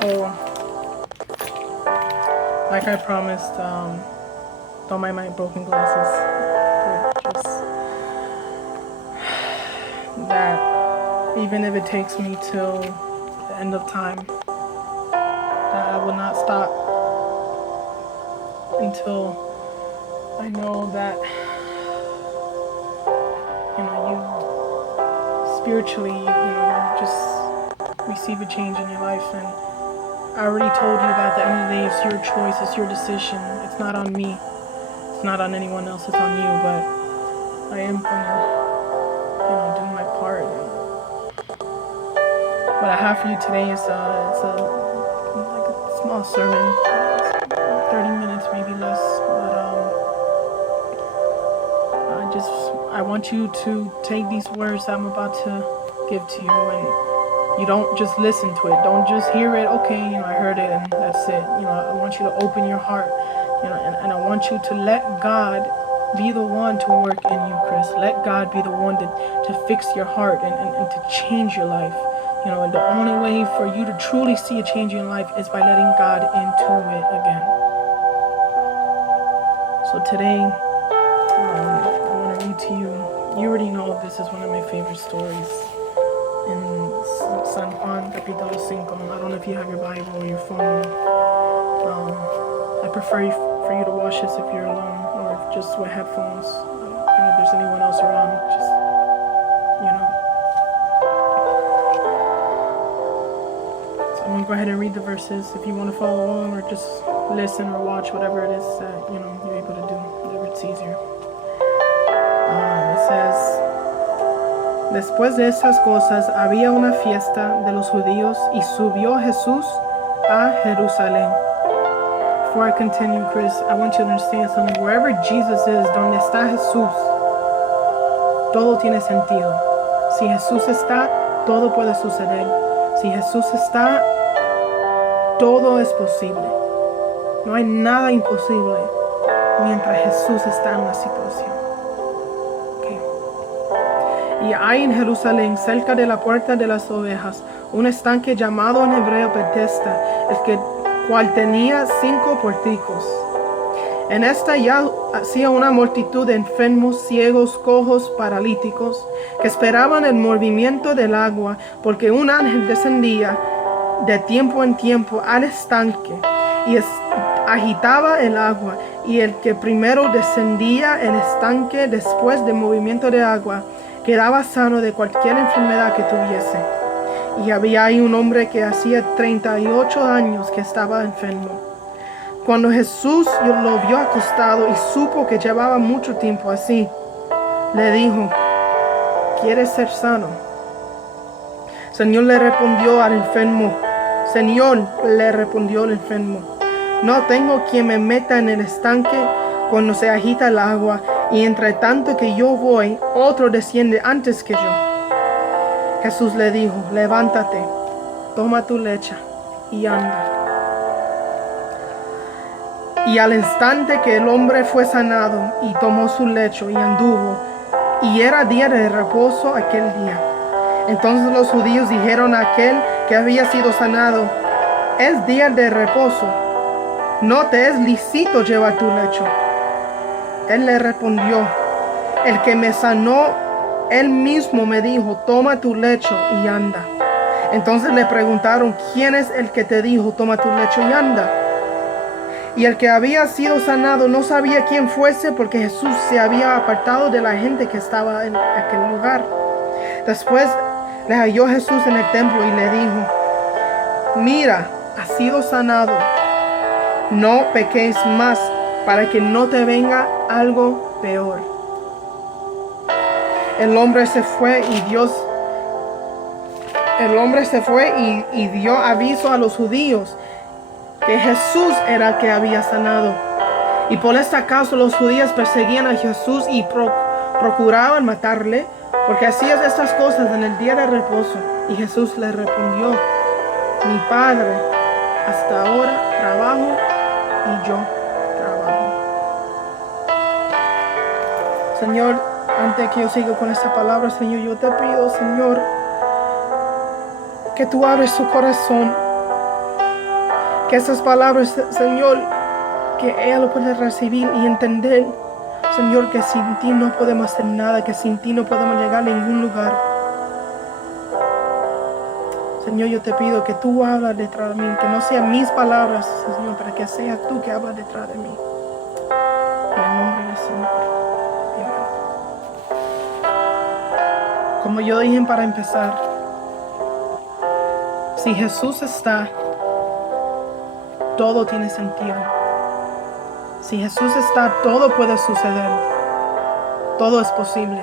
So, like I promised, don't mind my broken glasses. They're just that even if it takes me till the end of time, that I will not stop until I know that, you spiritually, you just receive a change in your life. And I already told you that at the end of the day, it's your choice, it's your decision. It's not on me. It's not on anyone else. It's on you. But I am gonna, do my part. What I have for you today is it's like a small sermon, it's 30 minutes, maybe less. But I want you to take these words that I'm about to give to you, and you don't just listen to it. Don't just hear it. Okay, I heard it and that's it. I want you to open your heart, and I want you to let God be the one to work in you, Chris. Let God be the one to fix your heart and to change your life. And the only way for you to truly see a change in your life is by letting God into it again. So today, I want to read to you. You already know this is one of my favorite stories. In San Juan, capítulo 5. I don't know if you have your Bible or your phone. I prefer for you to watch this if you're alone, or if just with headphones. If there's anyone else around, just, So I'm going to go ahead and read the verses. If you want to follow along, or just listen or watch, whatever it is that, you're able to do, whatever it's easier. It says, después de esas cosas había una fiesta de los judíos y subió Jesús a Jerusalén. Before I continue, Chris, I want you to understand something. Wherever Jesus is, donde está Jesús, todo tiene sentido. Si Jesús está, todo puede suceder. Si Jesús está, todo es posible. No hay nada imposible mientras Jesús está en la situación. Y hay en Jerusalén, cerca de la puerta de las ovejas, un estanque llamado en hebreo Bethesda, cual tenía 5 pórticos. En esta ya hacía una multitud de enfermos, ciegos, cojos, paralíticos, que esperaban el movimiento del agua, porque un ángel descendía de tiempo en tiempo al estanque y agitaba el agua, y el que primero descendía el estanque después del movimiento de agua, quedaba sano de cualquier enfermedad que tuviese. Y había ahí un hombre que hacía 38 años que estaba enfermo. Cuando Jesús lo vio acostado y supo que llevaba mucho tiempo así, le dijo, ¿quieres ser sano? Señor le respondió al enfermo, no tengo quien me meta en el estanque cuando se agita el agua, y entre tanto que yo voy, otro desciende antes que yo. Jesús le dijo, levántate, toma tu lecho y anda. Y al instante que el hombre fue sanado y tomó su lecho y anduvo, y era día de reposo aquel día. Entonces los judíos dijeron a aquel que había sido sanado, es día de reposo, no te es lícito llevar tu lecho. Él le respondió, el que me sanó, él mismo me dijo, toma tu lecho y anda. Entonces le preguntaron, ¿quién es el que te dijo, toma tu lecho y anda? Y el que había sido sanado no sabía quién fuese, porque Jesús se había apartado de la gente que estaba en aquel lugar. Después le halló Jesús en el templo y le dijo, mira, has sido sanado, no pequéis más, para que no te venga algo peor. El hombre se fue y dio aviso a los judíos que Jesús era el que había sanado. Y por esta causa los judíos perseguían a Jesús y procuraban matarle, porque hacía estas cosas en el día de reposo. Y Jesús le respondió, mi Padre hasta ahora trabajo y yo trabajo. Señor, antes que yo siga con esta palabra, Señor, yo te pido, Señor, que tú abres su corazón Que esas palabras, Señor, que ella lo puede recibir y entender, Señor, que sin ti no podemos hacer nada, que sin ti no podemos llegar a ningún lugar. Señor, yo te pido que tú hablas detrás de mí, que no sean mis palabras, Señor, pero que sea tú que hablas detrás de mí. En el nombre del Señor. Amén. Como yo dije para empezar, si Jesús está, todo tiene sentido. Si Jesús está, todo puede suceder. Todo es posible.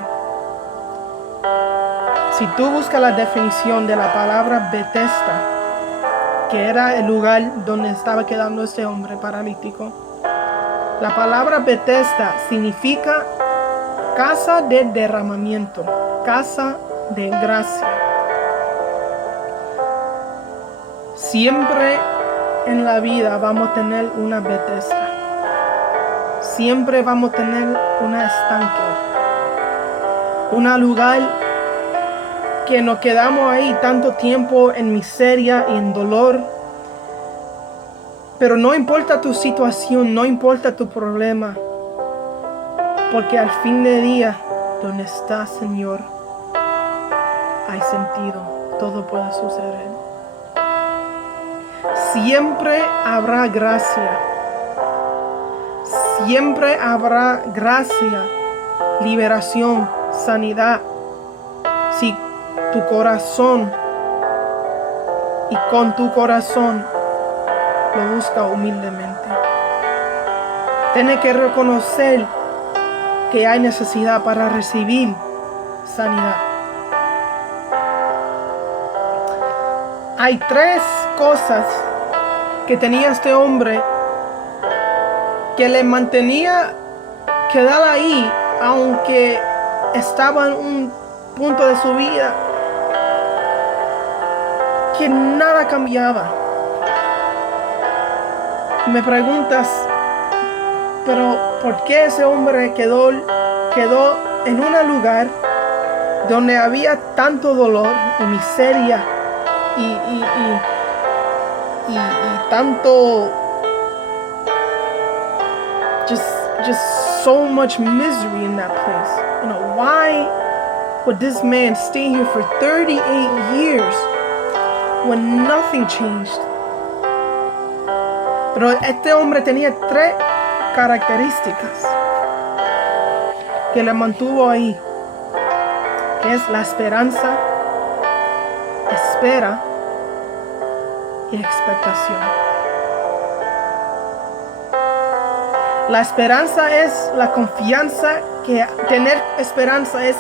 Si tú buscas la definición de la palabra Bethesda, que era el lugar donde estaba quedando este hombre paralítico, la palabra Bethesda significa casa de derramamiento, casa de gracia. Siempre en la vida vamos a tener una Bethesda. Siempre vamos a tener una estanque. Un lugar que nos quedamos ahí tanto tiempo en miseria y en dolor. Pero no importa tu situación, no importa tu problema. Porque al fin de día, donde estás, Señor, hay sentido. Todo puede suceder. Siempre habrá gracia. Siempre habrá gracia, liberación, sanidad. Si tu corazón y con tu corazón lo busca humildemente. Tienes que reconocer que hay necesidad para recibir sanidad. Hay 3 cosas que tenía este hombre que le mantenía quedar ahí, aunque estaba en un punto de su vida que nada cambiaba. Me preguntas, pero ¿por qué ese hombre quedó en un lugar donde había tanto dolor y miseria y tanto just so much misery in that place? You know, why would this man stay here for 38 years when nothing changed? Pero este hombre tenía 3 características que le mantuvo ahí, que es la esperanza, espera y expectación. La esperanza es la confianza, que tener esperanza es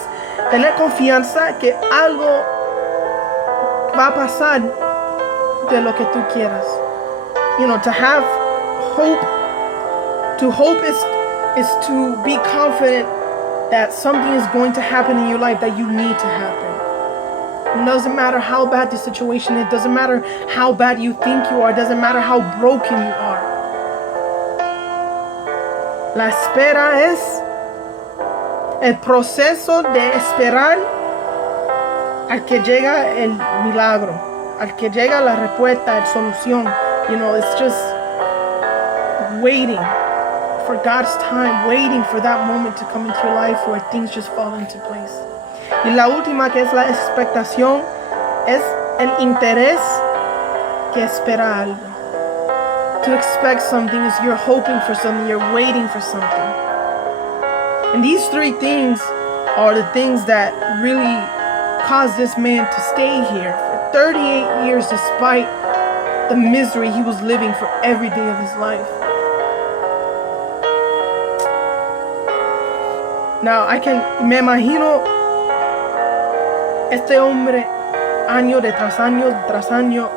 tener confianza que algo va a pasar de lo que tú quieras. You know, to have hope, to hope is to be confident that something is going to happen in your life that you need to happen. It doesn't matter how bad the situation is, it doesn't matter how bad you think you are, it doesn't matter how broken you are. La espera es el proceso de esperar al que llega el milagro, al que llega la respuesta, la solución. You know, it's just waiting for God's time, waiting for that moment to come into your life where things just fall into place. Y la última, que es la expectación, es el interés que espera algo. To expect something is you're hoping for something, you're waiting for something. And these 3 things are the things that really caused this man to stay here for 38 years despite the misery he was living for every day of his life. Now, me imagino este hombre año tras año,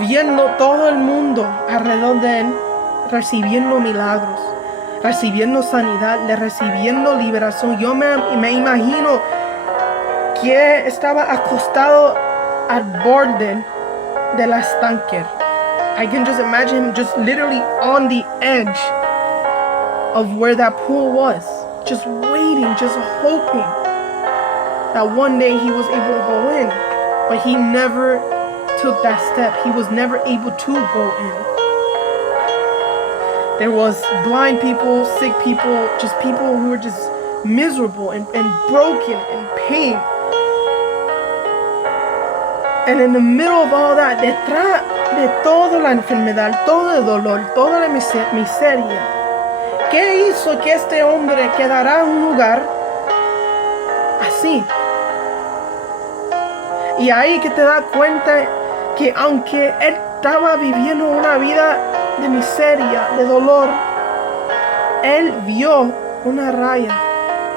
viendo todo el mundo alrededor de él, recibiendo milagros, recibiendo sanidad, recibiendo liberación. Yo me imagino que estaba acostado al borde de la estanque. I can just imagine him just literally on the edge of where that pool was, just waiting, just hoping that one day he was able to go in, but he never took that step, he was never able to go in. There was blind people, sick people, just people who were just miserable and broken and pain. And in the middle of all that, detrás de toda la enfermedad, todo el dolor, toda la miseria, ¿qué hizo que este hombre quedara en un lugar así? Y ahí que te das cuenta que aunque él estaba viviendo una vida de miseria, de dolor, él vio una raya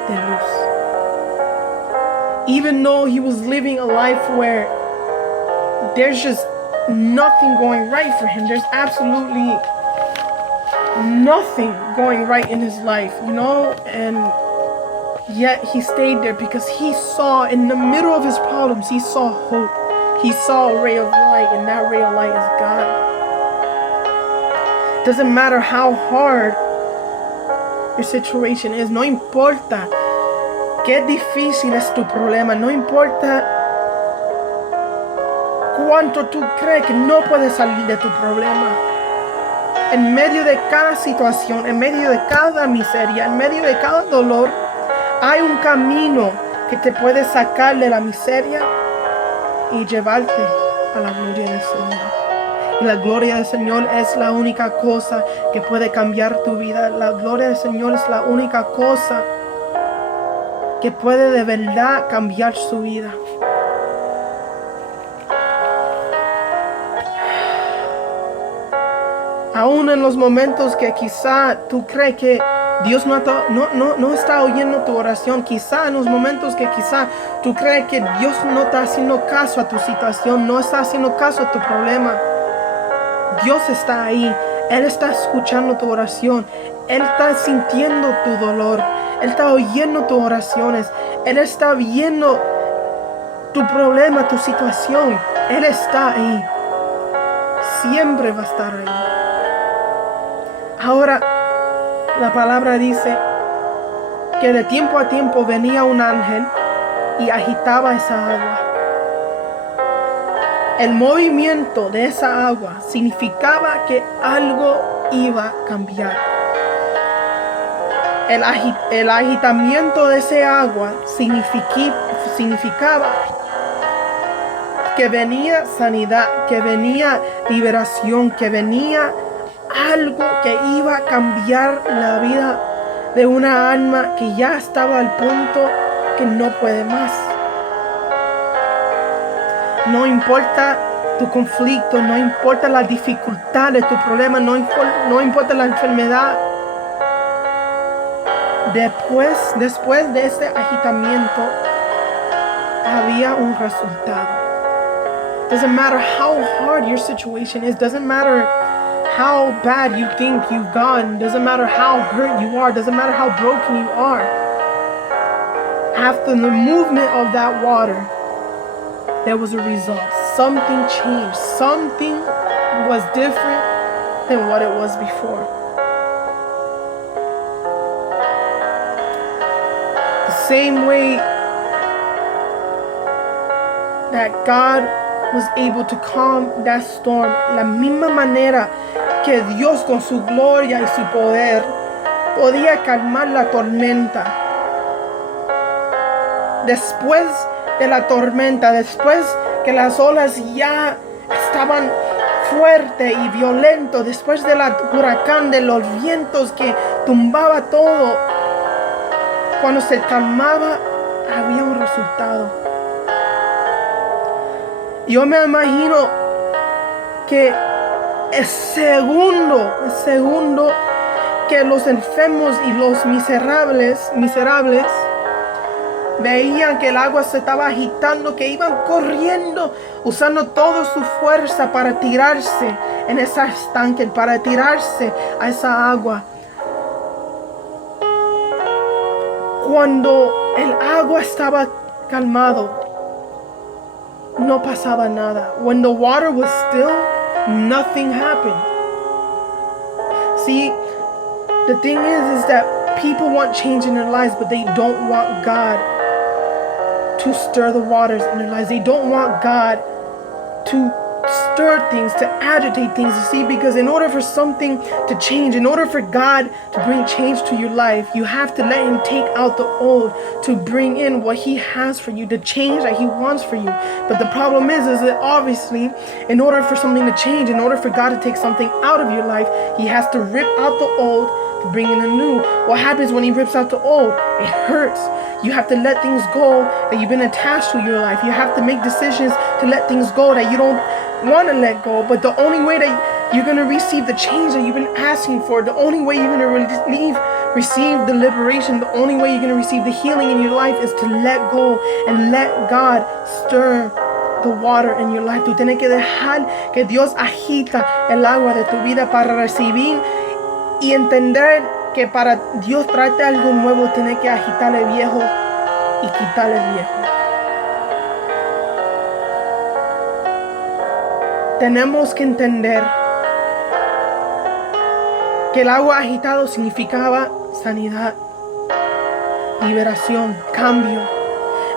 de luz. Even though he was living a life where there's just nothing going right for him. There's absolutely nothing going right in his life, you know? And yet he stayed there because he saw in the middle of his problems, he saw hope. He saw a ray of light, and that ray of light is God. Doesn't matter how hard your situation is, no importa qué difícil es tu problema, no importa cuánto tú crees que no puedes salir de tu problema. En medio de cada situación, en medio de cada miseria, en medio de cada dolor, hay un camino que te puede sacar de la miseria y llevarte a la gloria del Señor. Y la gloria del Señor es la única cosa que puede cambiar tu vida. La gloria del Señor es la única cosa que puede de verdad cambiar su vida. Aún en los momentos que quizá tú crees que Dios no está oyendo tu oración, quizá en los momentos que quizá tú crees que Dios no está haciendo caso a tu situación, no está haciendo caso a tu problema, Dios está ahí. Él está escuchando tu oración. Él está sintiendo tu dolor. Él está oyendo tus oraciones. Él está viendo tu problema, tu situación. Él está ahí. Siempre va a estar ahí. Ahora, la palabra dice que de tiempo a tiempo venía un ángel y agitaba esa agua. El movimiento de esa agua significaba que algo iba a cambiar. El agitamiento de ese agua significaba que venía sanidad, que venía liberación, que venía algo que iba a cambiar la vida de una alma que ya estaba al punto que no puede más. No importa tu conflicto, no importa la dificultad de tu problema, no importa la enfermedad. Después de este agitamiento, había un resultado. Doesn't matter how hard your situation is, doesn't matter how bad you think you've gone, doesn't matter how hurt you are, doesn't matter how broken you are. After the movement of that water, there was a result. Something changed. Something was different than what it was before. The same way that God was able to calm that storm, la misma manera que Dios con su gloria y su poder podía calmar la tormenta. Después de la tormenta, después que las olas ya estaban fuertes y violentos, después del huracán, de los vientos que tumbaba todo, cuando se calmaba, había un resultado. Yo me imagino que el segundo que los enfermos y los miserables veían que el agua se estaba agitando, que iban corriendo, usando toda su fuerza para tirarse en ese estanque, para tirarse a esa agua. Cuando el agua estaba calmado, no pasaba nada. When the water was still, nothing happened. See, the thing is that people want change in their lives, but they don't want God to stir the waters in their lives. They don't want God to stir things, to agitate things, you see, because in order for something to change, in order for God to bring change to your life, you have to let him take out the old to bring in what he has for you, the change that he wants for you. But the problem is that obviously, in order for something to change, in order for God to take something out of your life, he has to rip out the old to bring in the new. What happens when he rips out the old? It hurts. You have to let things go that you've been attached to your life. You have to make decisions to let things go that you don't want to let go. But the only way that you're going to receive the change that you've been asking for, the only way you're going to receive the liberation, the only way you're going to receive the healing in your life is to let go and let God stir the water in your life. Tú tienes que dejar que Dios agita el agua de tu vida para recibir y entender que para Dios traerte algo nuevo, tiene que agitar el viejo y quitar el viejo. Tenemos que entender que el agua agitado significaba sanidad, liberación, cambio.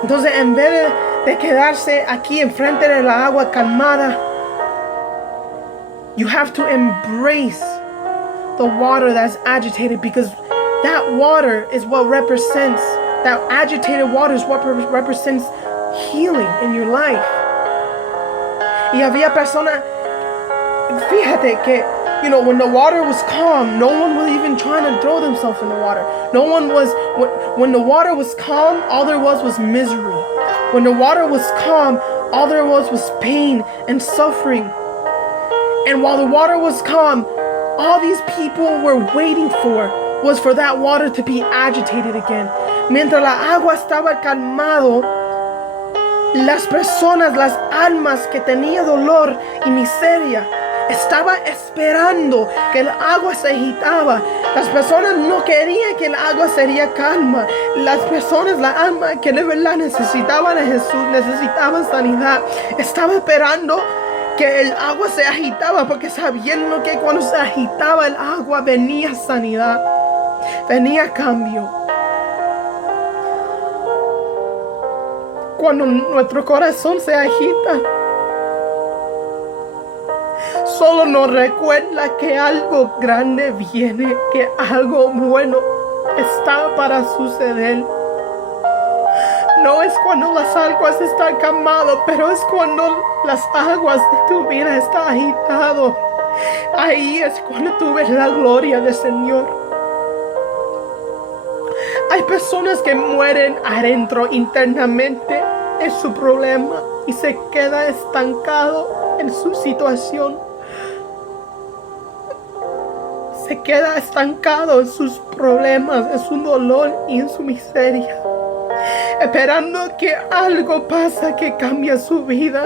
Entonces, en vez de quedarse aquí enfrente de la agua calmada, you have to embrace the water that's agitated, because that water is what represents, that agitated water is what represents healing in your life. Y había personas, fíjate que, when the water was calm, no one was even trying to throw themselves in the water. No one was, when the water was calm, all there was misery. When the water was calm, all there was pain and suffering. And while the water was calm, all these people were waiting was for that water to be agitated again. Mientras la agua estaba calmado, las personas, las almas que tenían dolor y miseria, estaban esperando que el agua se agitaba. Las personas no querían que el agua sería calma. Las personas, la alma que de verdad necesitaban a Jesús, necesitaban sanidad, estaban esperando que el agua se agitaba, porque sabiendo que cuando se agitaba el agua venía sanidad, venía cambio. Cuando nuestro corazón se agita, solo nos recuerda que algo grande viene, que algo bueno está para suceder. No es cuando las aguas están calmadas, pero es cuando las aguas de tu vida están agitadas. Ahí es cuando tú ves la gloria del Señor. Hay personas que mueren adentro internamente en su problema y se queda estancado en su situación. Se queda estancado en sus problemas, en su dolor y en su miseria, esperando que algo pase que cambie su vida.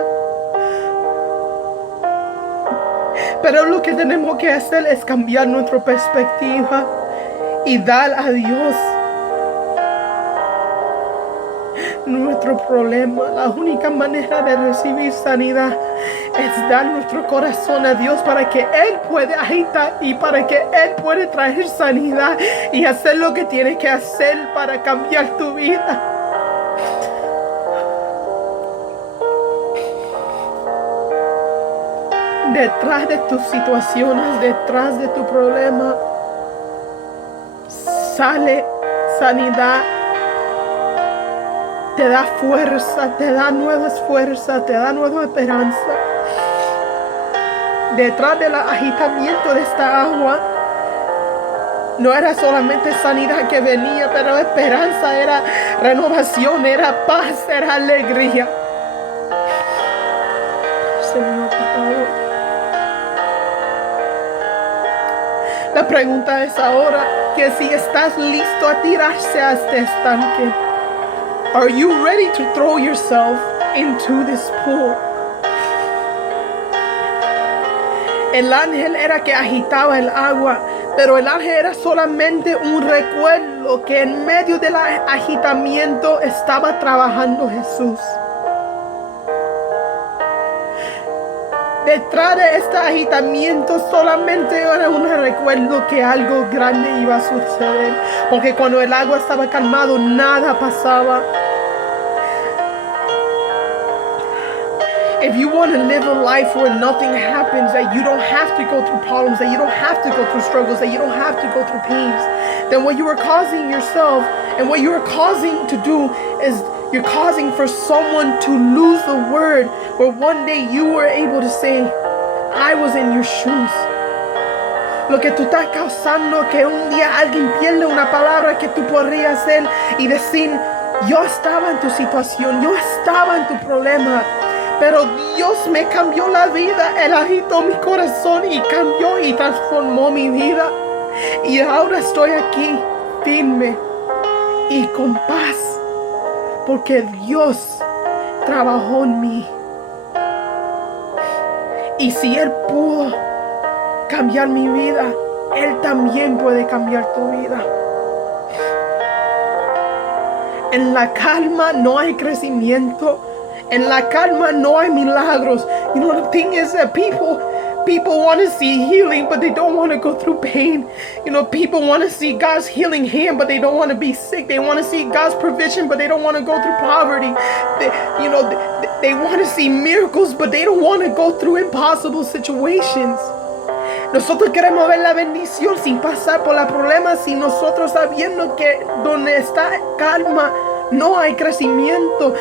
Pero lo que tenemos que hacer es cambiar nuestra perspectiva y dar a Dios nuestro problema. La única manera de recibir sanidad es dar nuestro corazón a Dios para que Él pueda agitar y para que Él pueda traer sanidad y hacer lo que tiene que hacer para cambiar tu vida. Detrás de tus situaciones, detrás de tu problema, sale sanidad. Te da fuerza, te da nuevas fuerzas, te da nueva esperanza. Detrás del agitamiento de esta agua, no era solamente sanidad que venía, pero esperanza, era renovación, era paz, era alegría. Señor, por favor. La pregunta es ahora que si estás listo a tirarse a este estanque. Are you ready to throw yourself into this pool? El ángel era que agitaba el agua, pero el ángel era solamente un recuerdo que en medio del agitamiento estaba trabajando Jesús. Detrás de este agitamiento solamente era un recuerdo que algo grande iba a suceder, porque cuando el agua estaba calmado nada pasaba. If you want to live a life where nothing happens, that you don't have to go through problems, that you don't have to go through struggles, that you don't have to go through pains, then what you are causing yourself and what you are causing to do is you're causing for someone to lose the word, where one day you were able to say, I was in your shoes. Lo que tú estás causando que un día alguien pierda una palabra que tú podrías hacer y decir, yo estaba en tu situación, yo estaba en tu problema, pero Dios me cambió la vida, Él agitó mi corazón y cambió y transformó mi vida. Y ahora estoy aquí firme y con paz, porque Dios trabajó en mí. Y si Él pudo cambiar mi vida, Él también puede cambiar tu vida. En la calma no hay crecimiento. En la calma no hay milagros. You know, the thing is that people want to see healing, but they don't want to go through pain. You know, people want to see God's healing hand, but they don't want to be sick. They want to see God's provision, but they don't want to go through poverty. They want to see miracles, but they don't want to go through impossible situations. Nosotros queremos ver la bendición sin pasar por los problemas, sin nosotros sabiendo que donde está calma no hay crecimiento,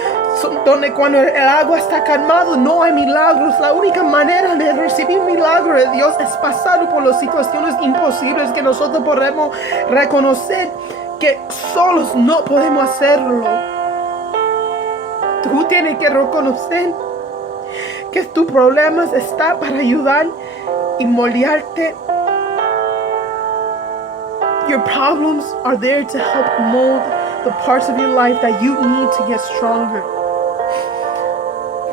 donde cuando el agua está calmado no hay milagros. La única manera de recibir milagro de Dios es pasar por las situaciones imposibles que nosotros podemos reconocer que solos no podemos hacerlo. Tú tienes que reconocer que tus problemas están para ayudar y moldearte. Your problems are there to help mold the parts of your life that you need to get stronger.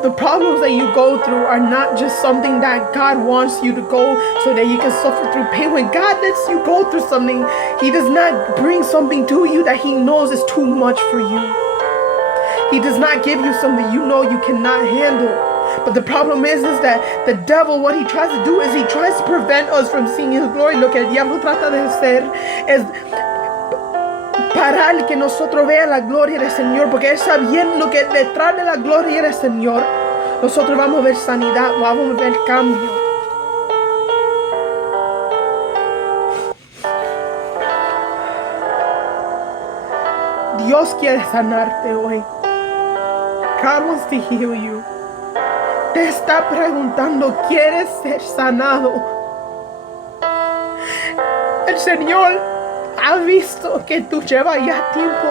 The problems that you go through are not just something that God wants you to go so that you can suffer through pain. When God lets you go through something, He does not bring something to you that He knows is too much for you. He does not give you something you know you cannot handle. But the problem is that the devil, what he tries to do is he tries to prevent us from seeing His glory. Lo que el diablo trata de hacer es parar que nosotros veamos la gloria del Señor, porque Él sabiendo que detrás de la gloria del Señor nosotros vamos a ver sanidad, vamos a ver cambio. Dios quiere sanarte hoy. God wants to heal you. Te está preguntando, ¿quieres ser sanado? El Señor ha visto que tú llevas ya tiempo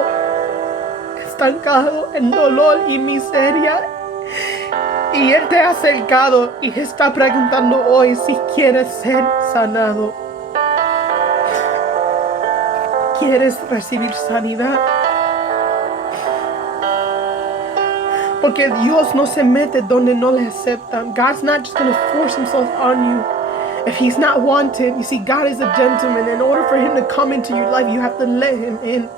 estancado en dolor y miseria, y Él te ha acercado y está preguntando hoy si quieres ser sanado. ¿Quieres recibir sanidad? Porque Dios no se mete donde no le aceptan. God's not just going to force Himself on you if He's not wanted. You see, God is a gentleman. In order for Him to come into your life, you have to let Him in.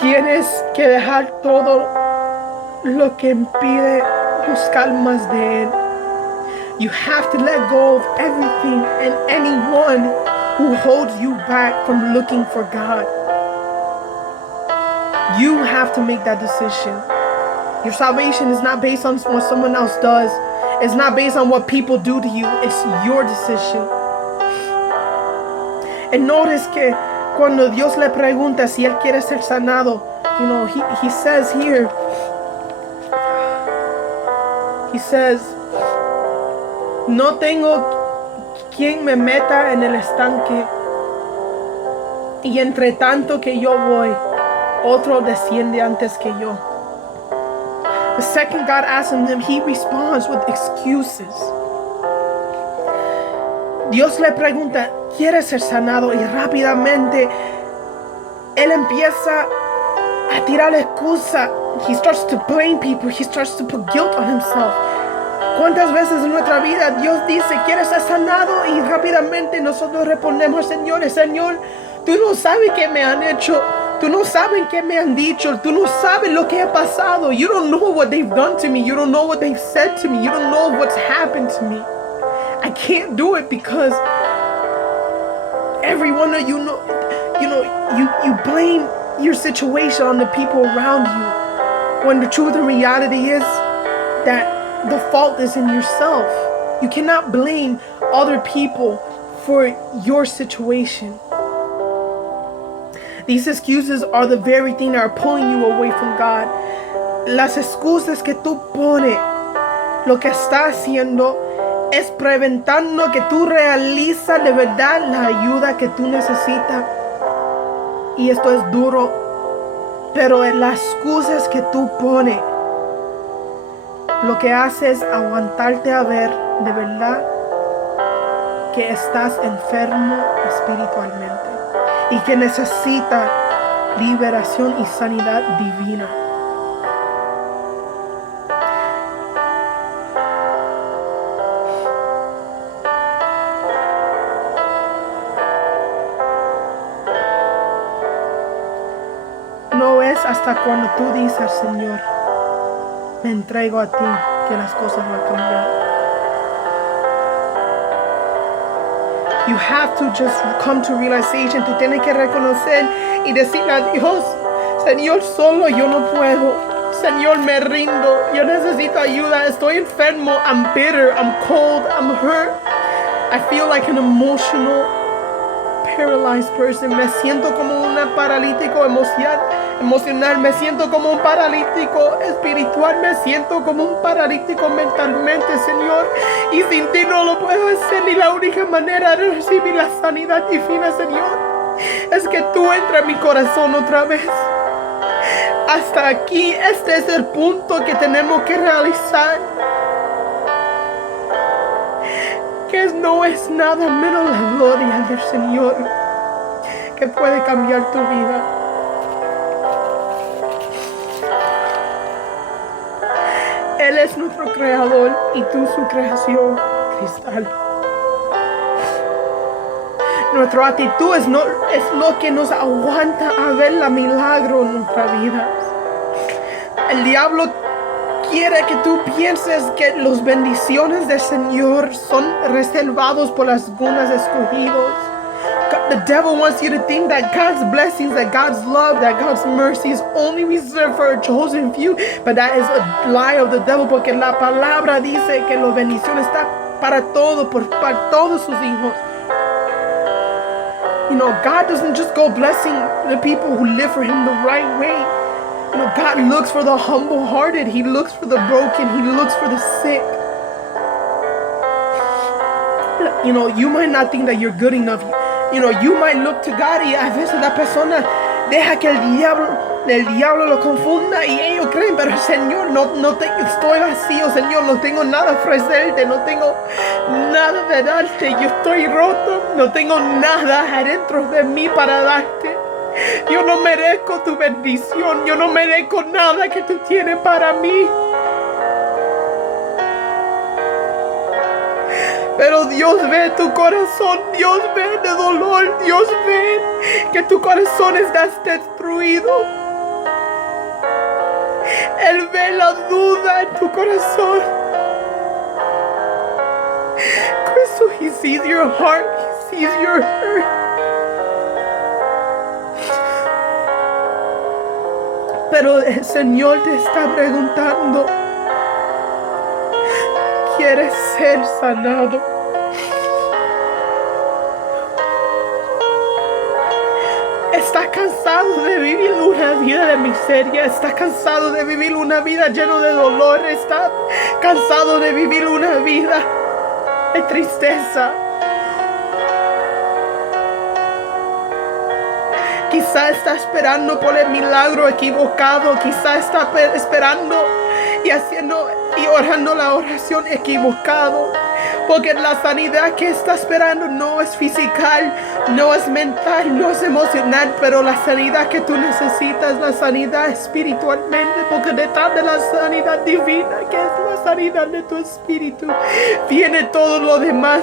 Tienes que dejar todo lo que impide buscar más de Él. You have to let go of everything and anyone who holds you back from looking for God. You have to make that decision. Your salvation is not based on what someone else does. It's not based on what people do to you. It's your decision. And notice que cuando Dios le pregunta si Él quiere ser sanado, you know, he says here, He says, no tengo quien me meta en el estanque, y entre tanto que yo voy, otro desciende antes que yo. The second God asks him, he responds with excuses. Dios le pregunta, ¿quieres ser sanado? Y rápidamente él empieza a tirar excusa. He starts to blame people. He starts to put guilt on himself. ¿Cuántas veces en nuestra vida Dios dice, ¿quieres ser sanado? Y rápidamente nosotros respondemos, Señor, tú no sabes qué me han hecho. Tú no sabes qué me han dicho. Tú no sabes lo que ha pasado. You don't know what they've done to me. You don't know what they've said to me. You don't know what's happened to me. I can't do it because everyone you blame your situation on the people around you, when the truth and reality is that the fault is in yourself. You cannot blame other people for your situation. These excuses are the very thing that are pulling you away from God. Las excusas que tú pones, lo que está haciendo es preventando que tú realizas de verdad la ayuda que tú necesitas. Y esto es duro, pero las excusas que tú pones, lo que hace es aguantarte a ver de verdad que estás enfermo espiritualmente y que necesitas liberación y sanidad divina. No es hasta cuando tú dices, Señor, me entrego a ti, que las cosas van a cambiar. You have to just come to realization. Tú tienes que reconocer y decirle a Dios, Señor, solo yo no puedo. Señor, me rindo. Yo necesito ayuda. Estoy enfermo. I'm bitter. I'm cold. I'm hurt. I feel like an emotional, paralyzed person. Me siento como un paralítico emocional. Me siento como un paralítico espiritual. Me siento como un paralítico mentalmente, Señor. Y sin ti no lo puedo hacer. Y la única manera de recibir la sanidad divina, Señor, es que tú entres en mi corazón otra vez. Hasta aquí, este es el punto que tenemos que realizar. Que no es nada menos la gloria del Señor que puede cambiar tu vida. Él es nuestro creador y tú su creación, cristal. Nuestra actitud es lo que nos aguanta a ver la milagro en nuestra vida. El diablo quiere que tú pienses que las bendiciones del Señor son reservados por algunos escogidos. The devil wants you to think that God's blessings, that God's love, that God's mercy is only reserved for a chosen few. But that is a lie of the devil, porque la palabra dice que la bendición está para todos sus hijos. You know, God doesn't just go blessing the people who live for Him the right way. You know, God looks for the humble-hearted. He looks for the broken. He looks for the sick. You know, you might not think that you're good enough. You know, you might look to God y a veces la persona deja que el diablo lo confunda y ellos creen, pero Señor, estoy vacío, Señor, no tengo nada a ofrecerte, no tengo nada de darte, yo estoy roto, no tengo nada adentro de mí para darte. Yo no merezco tu bendición, yo no merezco nada que tú tienes para mí. Pero Dios ve tu corazón, Dios ve de dolor, Dios ve que tu corazón está destruido. Él ve la duda en tu corazón. So He sees your heart, He sees your hurt. Pero el Señor te está preguntando, ¿quieres ser sanado? ¿Estás cansado de vivir una vida de miseria? ¿Estás cansado de vivir una vida llena de dolor? ¿Estás cansado de vivir una vida de tristeza? Quizá está esperando por el milagro equivocado. Quizá está esperando y orando la oración equivocado. Porque la sanidad que está esperando no es física, no es mental, no es emocional. Pero la sanidad que tú necesitas es la sanidad espiritualmente. Porque detrás de la sanidad divina, que es la sanidad de tu espíritu, viene todo lo demás.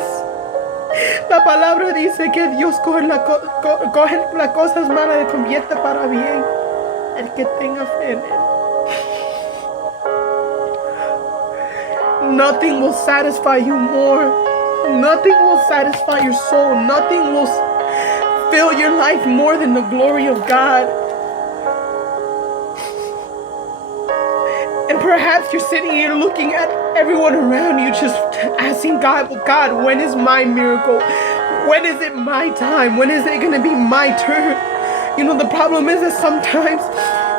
La palabra dice que Dios coge las cosas malas y convierte para bien el que tenga fe en Él. Nothing will satisfy you more. Nothing will satisfy your soul. Nothing will fill your life more than the glory of God. perhaps you're sitting here looking at everyone around you, just asking God, when is my miracle? When is it my time? When is it going to be my turn? You know, the problem is that sometimes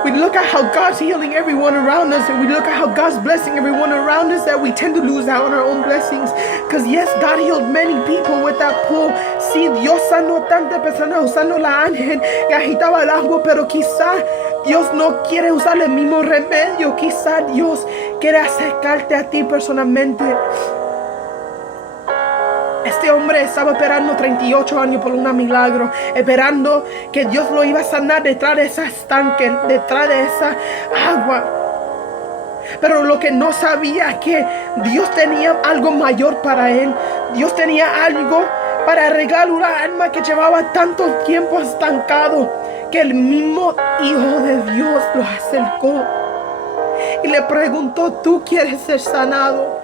we look at how God's healing everyone around us, and we look at how God's blessing everyone around us, that we tend to lose out on our own blessings. Because yes, God healed many people with that pull. Sí, Dios sanó tantas personas usando la ángel y agitaba el agua, pero quizá Dios no quiere usar el mismo remedio. Quizá Dios quiere acercarte a ti personalmente. Este hombre estaba esperando 38 años por un milagro, esperando que Dios lo iba a sanar detrás de ese estanque, detrás de esa agua. Pero lo que no sabía es que Dios tenía algo mayor para él. Dios tenía algo para arreglar una alma que llevaba tanto tiempo estancado, que el mismo Hijo de Dios lo acercó y le preguntó: ¿tú quieres ser sanado?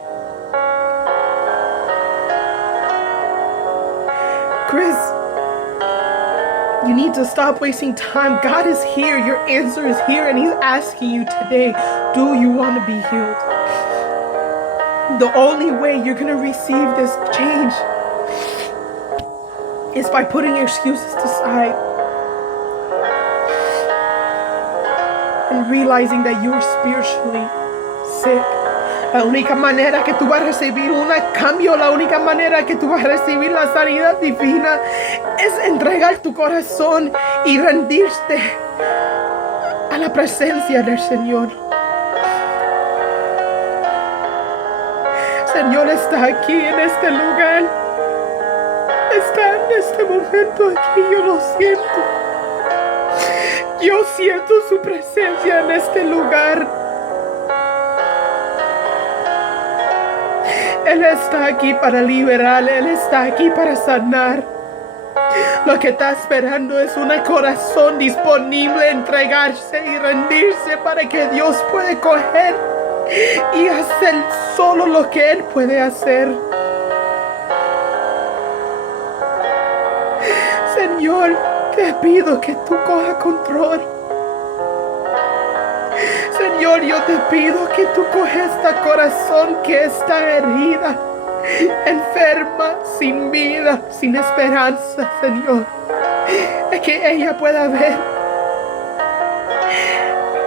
Chris, you need to stop wasting time. God is here. Your answer is here, and He's asking you today, do you want to be healed? The only way you're going to receive this change is by putting your excuses aside and realizing that you're spiritually sick. La única manera que tú vas a recibir un cambio, la única manera que tú vas a recibir la sanidad divina es entregar tu corazón y rendirte a la presencia del Señor. Señor está aquí en este lugar. Está en este momento aquí, yo lo siento. Yo siento su presencia en este lugar. Él está aquí para liberar, Él está aquí para sanar. Lo que está esperando es un corazón disponible a entregarse y rendirse para que Dios pueda coger y hacer solo lo que Él puede hacer. Señor, te pido que tú cojas control. Señor, yo te pido que tú coges este corazón que está herida, enferma, sin vida, sin esperanza, Señor. Que ella pueda ver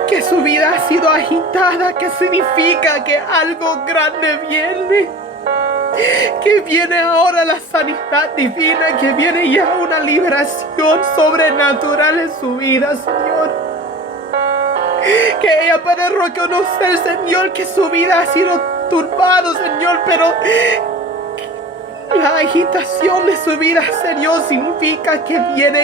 que su vida ha sido agitada, que significa que algo grande viene. Que viene ahora la sanidad divina, que viene ya una liberación sobrenatural en su vida, Señor. Que ella pueda reconocer, Señor, que su vida ha sido turbada, Señor, pero la agitación de su vida, Señor, significa que viene